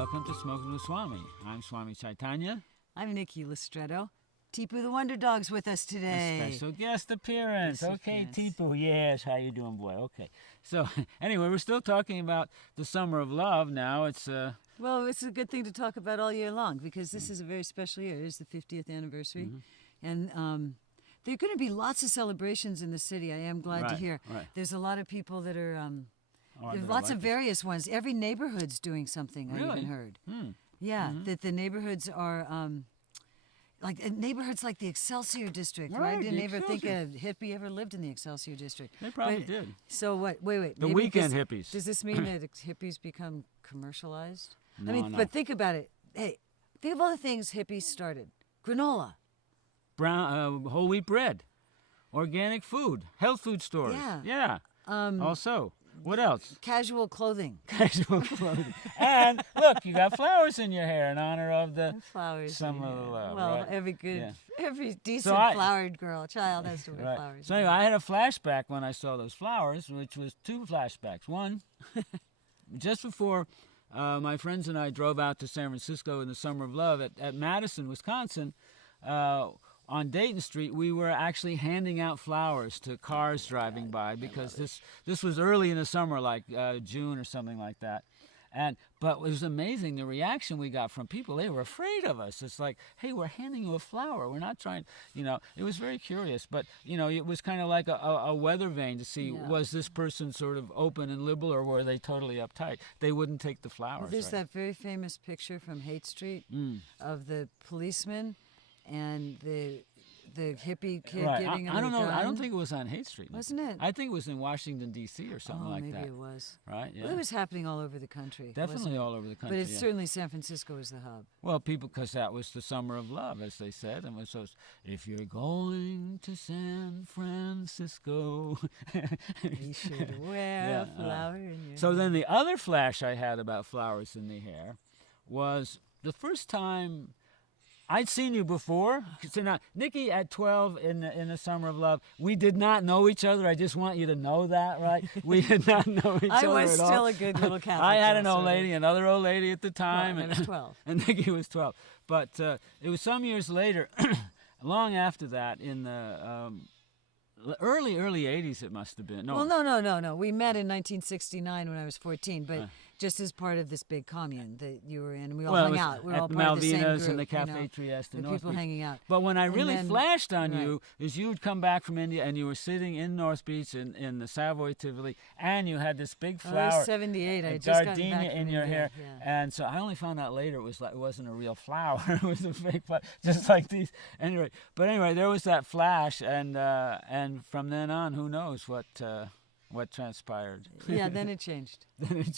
welcome to Smokin with Swami. I'm Swami Chaitanya. I'm Nikki Listretto. Tipu the Wonder Dog's with us today. A special guest appearance. Okay, Tipu. Yes, how you doing, boy? Okay. So, anyway, we're still talking about the summer of love now. It's Well, it's a good thing to talk about all year long because this is a very special year. It is the 50th anniversary. And there are going to be lots of celebrations in the city. I am glad to hear. Right. There's a lot of people that are... There's lots of various ones. Every neighborhood's doing something, I even heard. Yeah, that the neighborhoods are... like neighborhoods like the Excelsior District, right? I didn't ever think a hippie ever lived in the Excelsior District. They probably did. So what? Wait. The weekend hippies. Does this mean that hippies become commercialized? No. But think about it. Hey, think of all the things hippies started. Granola. Brown, whole wheat bread. Organic food. Health food stores. Yeah. Also, what else? Casual clothing. Casual clothing. And look, you got flowers in your hair in honor of the flowers. Summer of love. Well, right? every decent flowered child has to wear flowers. So anyway, I had a flashback when I saw those flowers, which was two flashbacks. One, just before my friends and I drove out to San Francisco in the Summer of Love at Madison, Wisconsin, on Dayton Street, we were actually handing out flowers to cars driving by because this was early in the summer, like June or something like that. But it was amazing the reaction we got from people. They were afraid of us. It's like, hey, we're handing you a flower. We're not trying, it was very curious. But, it was kind of like a weather vane to see, was this person sort of open and liberal or were they totally uptight? They wouldn't take the flowers. Well, there's that very famous picture from Haight Street of the policeman and the hippie kid giving him a gun. I don't think it was on Haight Street. Wasn't it? I think it was in Washington, D.C. or something like that. Maybe it was. Right, yeah. Well, it was happening all over the country. Definitely all over the country, But it's certainly San Francisco was the hub. Well, because that was the summer of love, as they said. And so, if you're going to San Francisco... you should wear a flower in your So hair. then the other flash I had about flowers in the hair was the first time... I'd seen you before. So now, Nikki, at 12 in the Summer of Love, we did not know each other. I just want you to know that, right? We did not know each other at all. I was still a good little Catholic. I had an old lady, another old lady at the time. Well, I was 12. And Nikki was 12. But it was some years later, long after that, in the early 80s it must have been. No. Well, no. We met in 1969 when I was 14, but... just as part of this big commune that you were in, and we all hung out. We were all part of the same group. And the Cafe Trieste and people hanging out. But when I really flashed on you is you would come back from India and you were sitting in North Beach in the Savoy Tivoli, and you had this big flower. I was 78. I just got back in from your India. hair, and so I only found out later it wasn't a real flower. It was a fake flower, just like these. Anyway, there was that flash, and from then on, who knows what transpired. Yeah, then it changed. A little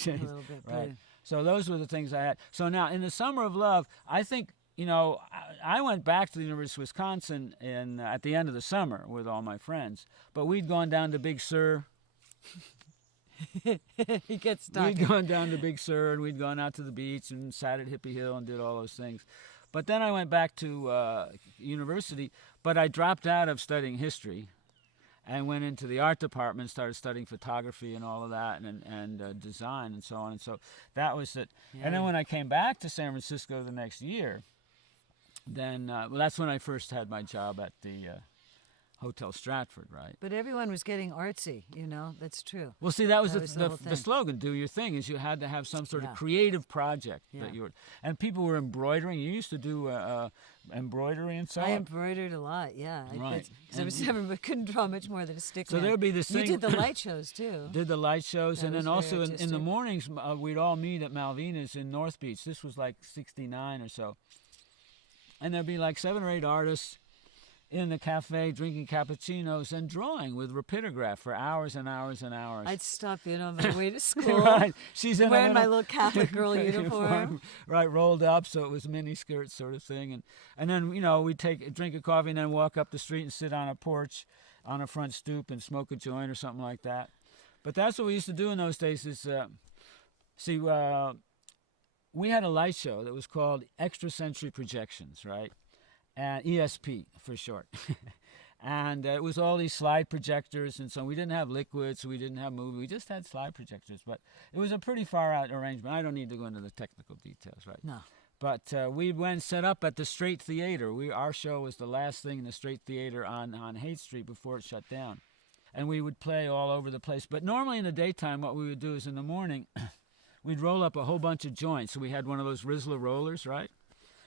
bit. Right. So those were the things I had. So now, in the Summer of Love, I think, I went back to the University of Wisconsin at the end of the summer with all my friends. But we'd gone down to Big Sur. He gets stuck. We'd gone down to Big Sur, and we'd gone out to the beach and sat at Hippie Hill and did all those things. But then I went back to university, but I dropped out of studying history. And went into the art department, started studying photography and all of that, and design and so on. And so that was it. Yeah. And then when I came back to San Francisco the next year, then that's when I first had my job at the Hotel Stratford, right? But everyone was getting artsy, that's true. Well, see, that was the slogan, do your thing, is you had to have some sort of creative project that you were, and people were embroidering. You used to do embroidery and so on. I embroidered a lot, yeah. Right. Because I couldn't draw much more than a stick. So there'd be this thing. You did the light shows, too. Did the light shows, that and then also in the mornings, we'd all meet at Malvina's in North Beach. This was like 69 or so. And there'd be like 7 or 8 artists in the cafe drinking cappuccinos and drawing with rapidograph for hours and hours and hours. I'd stop in on my way to school. Right. She's wearing my little Catholic girl uniform. Right, rolled up so it was mini skirt sort of thing. And then, we'd drink a coffee and then walk up the street and sit on a porch on a front stoop and smoke a joint or something like that. But that's what we used to do in those days is, we had a light show that was called Extrasensory Projections, right? And ESP for short. And it was all these slide projectors, and so we didn't have liquids, so we didn't have movie. We just had slide projectors, but it was a pretty far-out arrangement. I don't need to go into the technical details, right? No. But we went set up at the Straight Theater. Our show was the last thing in the Straight Theater on Haight Street before it shut down. And we would play all over the place. But normally in the daytime, what we would do is in the morning, we'd roll up a whole bunch of joints. So we had one of those Rizla rollers, right?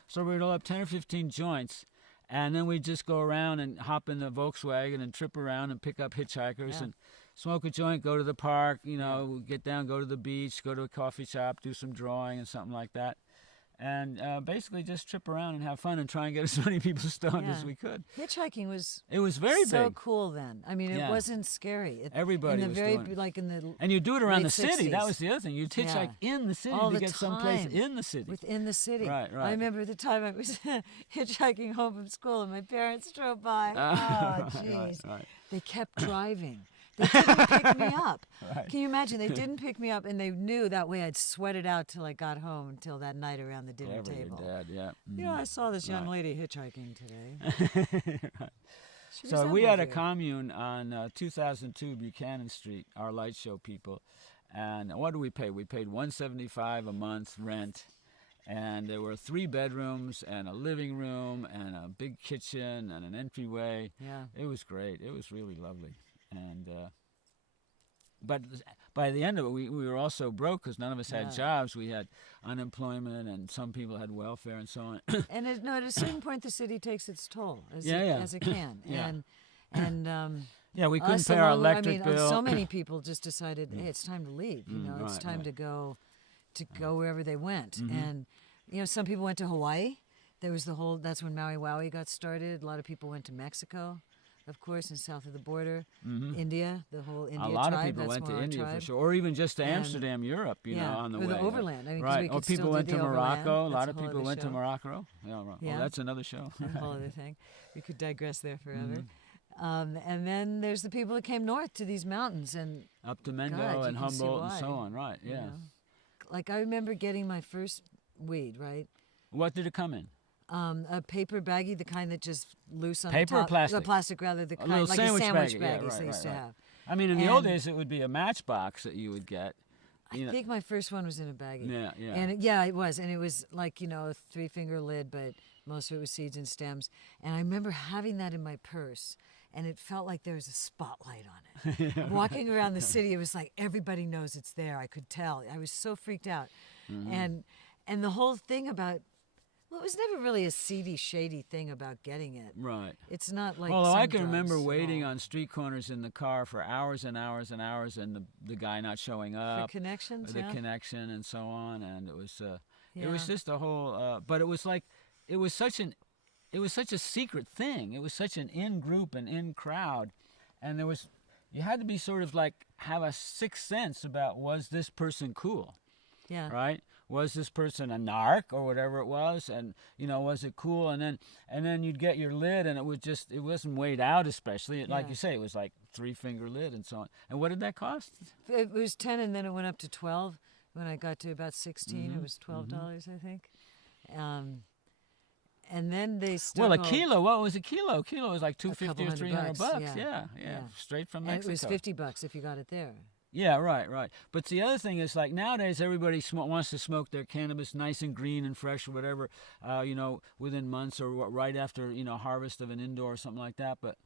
So we'd roll up 10 or 15 joints. And then we'd just go around and hop in the Volkswagen and trip around and pick up hitchhikers and smoke a joint, go to the park, get down, go to the beach, go to a coffee shop, do some drawing and something like that. And basically just trip around and have fun and try and get as many people stoned as we could. Hitchhiking was very so big. Cool then. I mean, it wasn't scary. Everybody was doing it. Like in the and you do it around the city. 60s. That was the other thing. You'd hitchhike in the city all to the get time. someplace in the city. Within the city. Right. I remember the time I was hitchhiking home from school and my parents drove by. Oh, jeez. Right. They kept driving. They didn't pick me up. Right. Can you imagine? They didn't pick me up, and they knew that way I'd sweat it out till I got home until that night around the dinner table. Your dad, yeah. You know, I saw this young lady hitchhiking today. Right. She So we had a resembled you. commune on 2002 Buchanan Street, our light show people. And what do we pay? We paid $175 a month rent. And there were 3 bedrooms and a living room and a big kitchen and an entryway. Yeah. It was great. It was really lovely. And but by the end of it, we were also broke because none of us had jobs. We had unemployment, and some people had welfare and so on. And at a certain point, the city takes its toll as it can. Yeah. And we couldn't us pay our along- electric bill. So many people just decided, hey, it's time to leave. It's time to go wherever they went. And some people went to Hawaii. There was that's when Maui Wowie got started. A lot of people went to Mexico, of course, and south of the border. India, the whole India tribe. A lot of people went to India for sure, or even just to Amsterdam, Europe, on the way. Or the overland. I mean, right. Or people went to Morocco. A lot of That's people went to show. Morocco. Yeah, right. Yeah. Oh, that's another show. A whole other thing. We could digress there forever. And then there's the people that came north to these mountains and up to Mendo God, and you can see Humboldt and why, so on. Right. Yeah. you know. Like I remember getting my first weed, right? What did it come in? A paper baggie, the kind that just loose on Paper the or top. plastic? Plastic, rather, the kind little like sandwich a sandwich baggie. Yeah, baggies right, they used to right. have. I mean, in the old And- days, it would be a matchbox that you would get. I think my first one was in a baggie. Yeah. And it was. And it was like, a 3-finger lid, but most of it was seeds and stems. And I remember having that in my purse, and it felt like there was a spotlight on it. Walking around the city, it was like everybody knows it's there. I could tell. I was so freaked out. And the whole thing about, well, it was never really a seedy, shady thing about getting it. Right. It's not like Although some I can remember drugs. waiting No. on street corners in the car for hours and hours and hours, and the guy not showing up. For connections, The yeah. connection and so on, and it was Yeah. just a whole. But it was like it was such a secret thing. It was such an in group and in crowd, and you had to be sort of like have a sixth sense about, was this person cool, Yeah. right? Was this person a narc or whatever it was, and was it cool? And then you'd get your lid, and it wasn't weighed out especially. Like Yeah. you say, it was like 3-finger lid and so on. And what did that cost? It was 10, and then it went up to 12. When I got to about 16, it was $12, I think. And then they started. Well, a kilo. What was a kilo? Kilo was like $250 or $300 bucks, Yeah, straight from And Mexico. it was $50 if you got it there. Yeah, right. But the other thing is, like nowadays, everybody wants to smoke their cannabis nice and green and fresh or whatever, within months or right after harvest of an indoor or something like that. But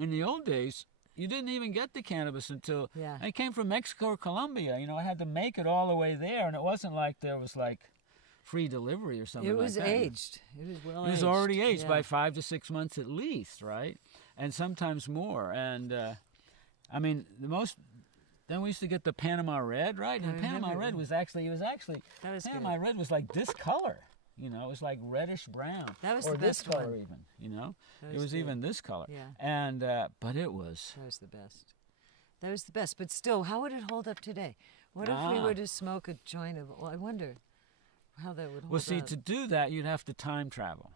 in the old days, you didn't even get the cannabis until it came from Mexico or Colombia. I had to make it all the way there, and it wasn't like there was like free delivery or something. It was like that. aged. It was well aged. It was already aged yeah. by 5 to 6 months at least, right? And sometimes more. And I mean, then we used to get the Panama Red, right? And Panama Red was actually, That was Panama good. Red was like this color. It was like reddish brown. That was or the this best color one. even, That It was was good. even this color. Yeah. And, but it was. That was the best. That was the best. But still, how would it hold up today? What if we were to smoke a joint of, well, I wonder how that would hold Well, see, up. to do that, you'd have to time travel,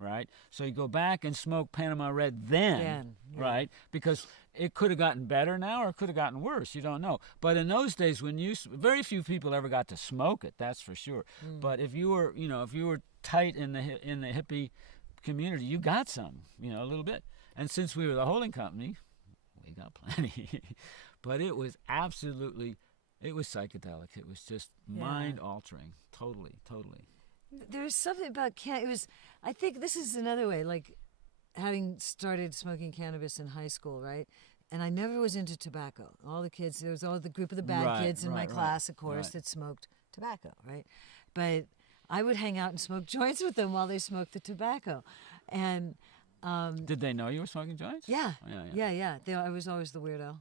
right? So you go back and smoke Panama Red then, yeah. right? Because it could have gotten better now or it could have gotten worse. You don't know. But in those days, very few people ever got to smoke it, that's for sure. But if you were, if you were tight in the hippie community, you got some, a little bit. And since we were the holding company, we got plenty. But it was absolutely, it was psychedelic. It was just mind-altering, totally. There's something about I think this is another way, like having started smoking cannabis in high school, right? And I never was into tobacco. All the kids, there was all the group of the bad kids in my class, of course, that smoked tobacco, right? But I would hang out and smoke joints with them while they smoked the tobacco. And did they know you were smoking joints? Yeah. I was always the weirdo.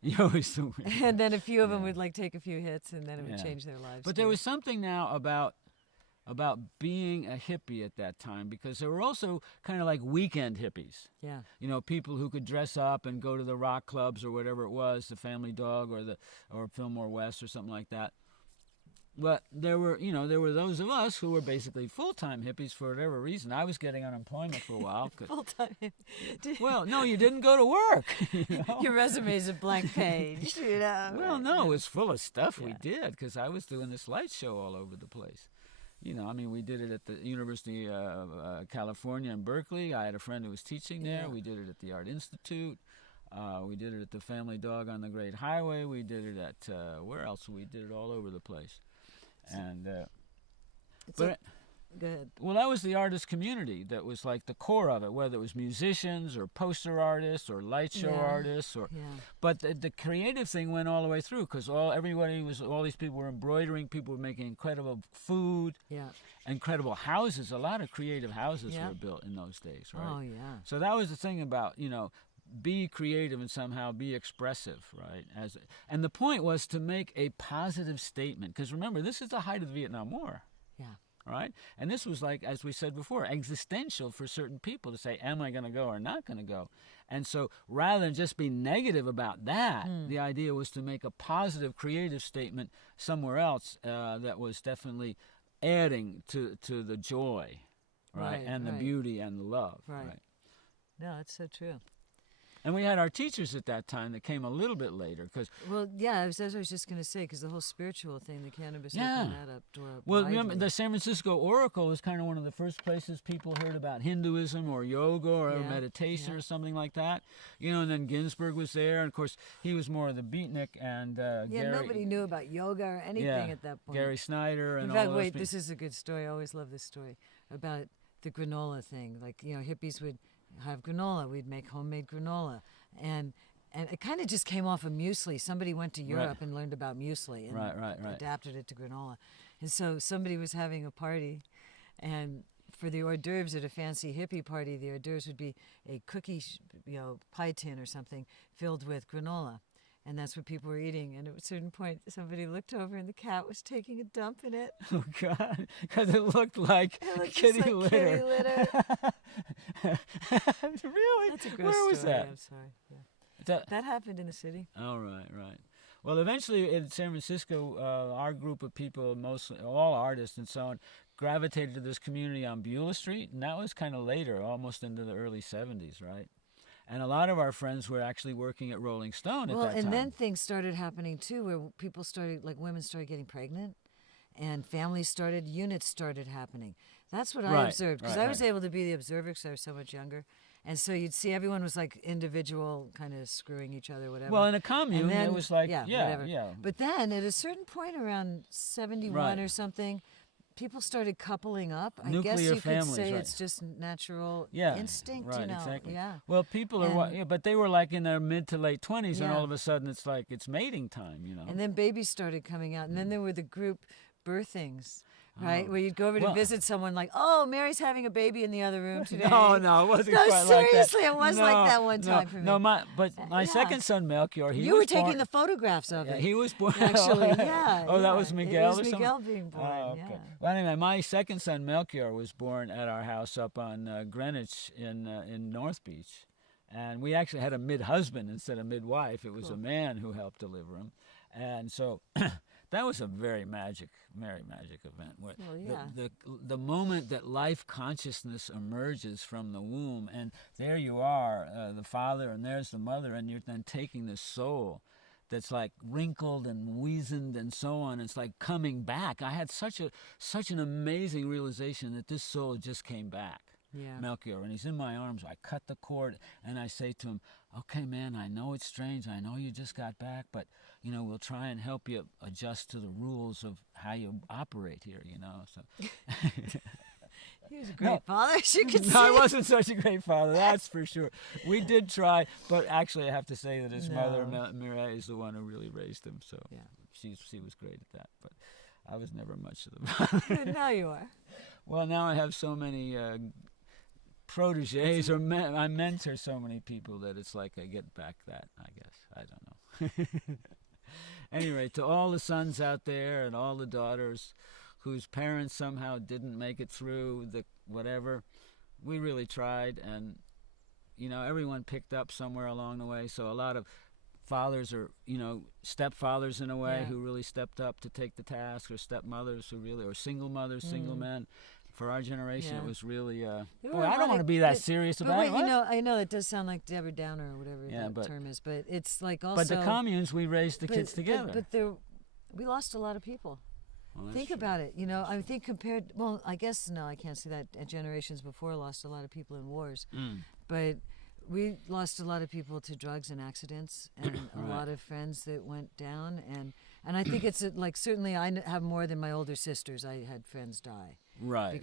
You always the weirdo. And then a few of them would like take a few hits, and then it would change their lives. But there was something now about being a hippie at that time, because there were also kind of like weekend hippies. Yeah. People who could dress up and go to the rock clubs or whatever it was, the Family Dog or Fillmore West or something like that. But there were those of us who were basically full-time hippies for whatever reason. I was getting unemployment for a while. Full-time. Well, no, you didn't go to work. Your resume's a blank page. Well, no, it was full of stuff we did, because I was doing this light show all over the place. We did it at the University of California in Berkeley. I had a friend who was teaching there. We did it at the Art Institute. We did it at the Family Dog on the Great Highway. We did it at, where else? We did it all over the place. And go ahead. Well, that was the artist community that was like the core of it, whether it was musicians or poster artists or light show artists, but the creative thing went all the way through, because all these people were embroidering, people were making incredible food, incredible houses. A lot of creative houses were built in those days, right? Oh yeah. So that was the thing about be creative and somehow be expressive, right? And the point was to make a positive statement, because remember, this is the height of the Vietnam War. Yeah. Right? And this was, like, as we said before, existential for certain people to say, am I going to go or not going to go? And so rather than just be negative about that, the idea was to make a positive, creative statement somewhere else that was definitely adding to the joy, right? And the beauty and the love. Right. No, that's so true. And we had our teachers at that time that came a little bit later. That's what I was just going to say, because the whole spiritual thing, the cannabis opened that up door up Well, widely. remember, the San Francisco Oracle was kind of one of the first places people heard about Hinduism or yoga or meditation or something like that. And then Ginsberg was there, and of course, he was more of the beatnik, and Gary, nobody knew about yoga or anything at that point. Gary Snyder and In fact, all those people. this is a good story. I always love this story about the granola thing. Like, hippies would have granola. We'd make homemade granola. And it kind of just came off of muesli. Somebody went to Europe and learned about muesli and adapted it to granola. And so somebody was having a party, and for the hors d'oeuvres at a fancy hippie party, the hors d'oeuvres would be a cookie, pie tin or something filled with granola. And that's what people were eating. And at a certain point, somebody looked over, and the cat was taking a dump in it. Oh, God. Because it looked like kitty litter. Kitty litter. Really? That's a gross Where was story. that? I'm sorry. That happened in the city. Oh, right. Well, eventually in San Francisco, our group of people, mostly all artists and so on, gravitated to this community on Beulah Street. And that was kind of later, almost into the early 70s, right? And a lot of our friends were actually working at Rolling Stone at that time. Well, and then things started happening, too, where people started, like women started getting pregnant, and units started happening. That's what I observed, because I was able to be the observer because I was so much younger. And so you'd see everyone was like individual, kind of screwing each other, whatever. Well, in a commune, it was like, whatever. But then at a certain point around 71 or something, people started coupling up. Nuclear I guess you families, could say it's just natural instinct, right, exactly. Yeah. Well, people but they were like in their mid to late 20s, and all of a sudden it's like it's mating time, And then babies started coming out, and then there were the group birthings. Right, where you'd go over to visit someone, like, oh, Mary's having a baby in the other room today. No, it wasn't quite like that. No, seriously, it was like that one time for me. No, my second son, Melchior, you were taking the photographs of it. He was born. Actually, that was Miguel. It was Miguel being born. Oh, okay. Well, anyway, my second son, Melchior, was born at our house up on Greenwich in North Beach, and we actually had a mid-husband instead of midwife. It was a man who helped deliver him, and so. That was a very magic event. The moment that life consciousness emerges from the womb, and there you are, the father, and there's the mother, and you're then taking this soul that's like wrinkled and weazened and so on. It's like coming back. I had such an amazing realization that this soul just came back. Melchior, and he's in my arms. I cut the cord, and I say to him, "Okay, man, I know it's strange. I know you just got back, but, we'll try and help you adjust to the rules of how you operate here, So He was a great father, as you can see. No, I wasn't such a great father, that's for sure. We did try, but actually I have to say that his mother, Mireille, is the one who really raised him, so she was great at that, but I was never much of the father. Now you are. Well, now I have so many protégés, or I mentor so many people that it's like I get back that, I guess. I don't know. Anyway, to all the sons out there and all the daughters whose parents somehow didn't make it through the whatever, we really tried, and everyone picked up somewhere along the way. So a lot of fathers or stepfathers in a way who really stepped up to take the task, or stepmothers who really, or single mothers, single men. For our generation, it was really. Boy, I don't want to be that serious about it. I know it does sound like Deborah Downer or whatever that term is, but it's like also. But the communes, we raised the kids together. But we lost a lot of people. Well, think about it. I think compared. Well, I guess no, I can't see that. Generations before lost a lot of people in wars, but we lost a lot of people to drugs and accidents, and a lot of friends that went down. And I think it's like, certainly I have more than my older sisters. I had friends die. Right.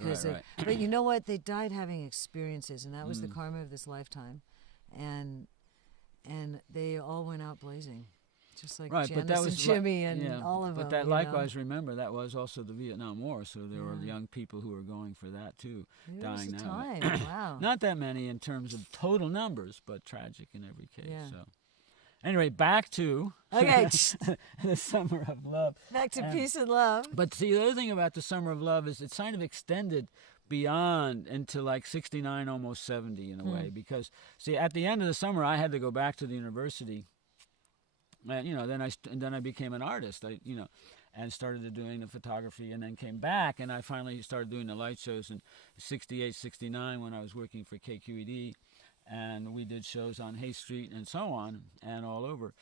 But you know what? They died having experiences, and that was the karma of this lifetime, and they all went out blazing. Just like Janice and Jimmy and all of them. But that likewise, remember, that was also the Vietnam War, so there were young people who were going for that too, dying that way. Wow. Not that many in terms of total numbers, but tragic in every case. Yeah. So, anyway, back to the Summer of Love. Back to peace and love. But see, the other thing about the Summer of Love is it's kind of extended beyond into like 69, almost 70 in a way, because see, at the end of the summer, I had to go back to the university. And then I became an artist. And started doing the photography, and then came back, and I finally started doing the light shows in 68, 69 when I was working for KQED, and we did shows on Hay Street and so on, and all over.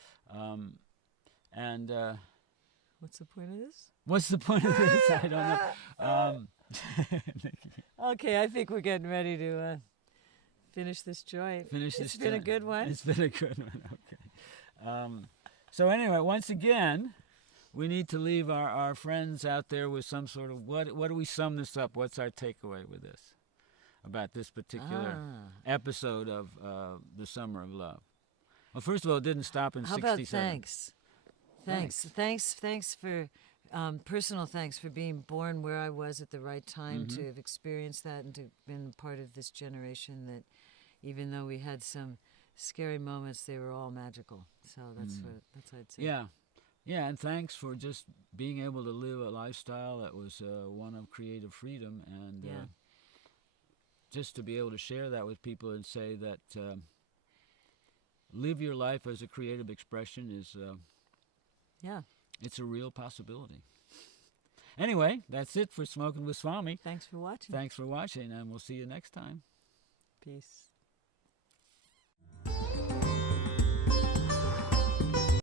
What's the point of this? What's the point of this? I don't know. Okay, I think we're getting ready to finish this joint. It's been a good one. It's been a good one. Okay. So anyway, once again, we need to leave our friends out there with some sort of, what do we sum this up? What's our takeaway with this, about this particular episode of the Summer of Love? Well, first of all, it didn't stop in 67. How about thanks for, personal thanks for being born where I was at the right time, to have experienced that, and to have been part of this generation that, even though we had some scary moments, they were all magical. So that's what I'd say. Yeah, and thanks for just being able to live a lifestyle that was one of creative freedom, and just to be able to share that with people and say that live your life as a creative expression is it's a real possibility. Anyway, that's it for Smokin' with Swami. Thanks for watching, and we'll see you next time. Peace.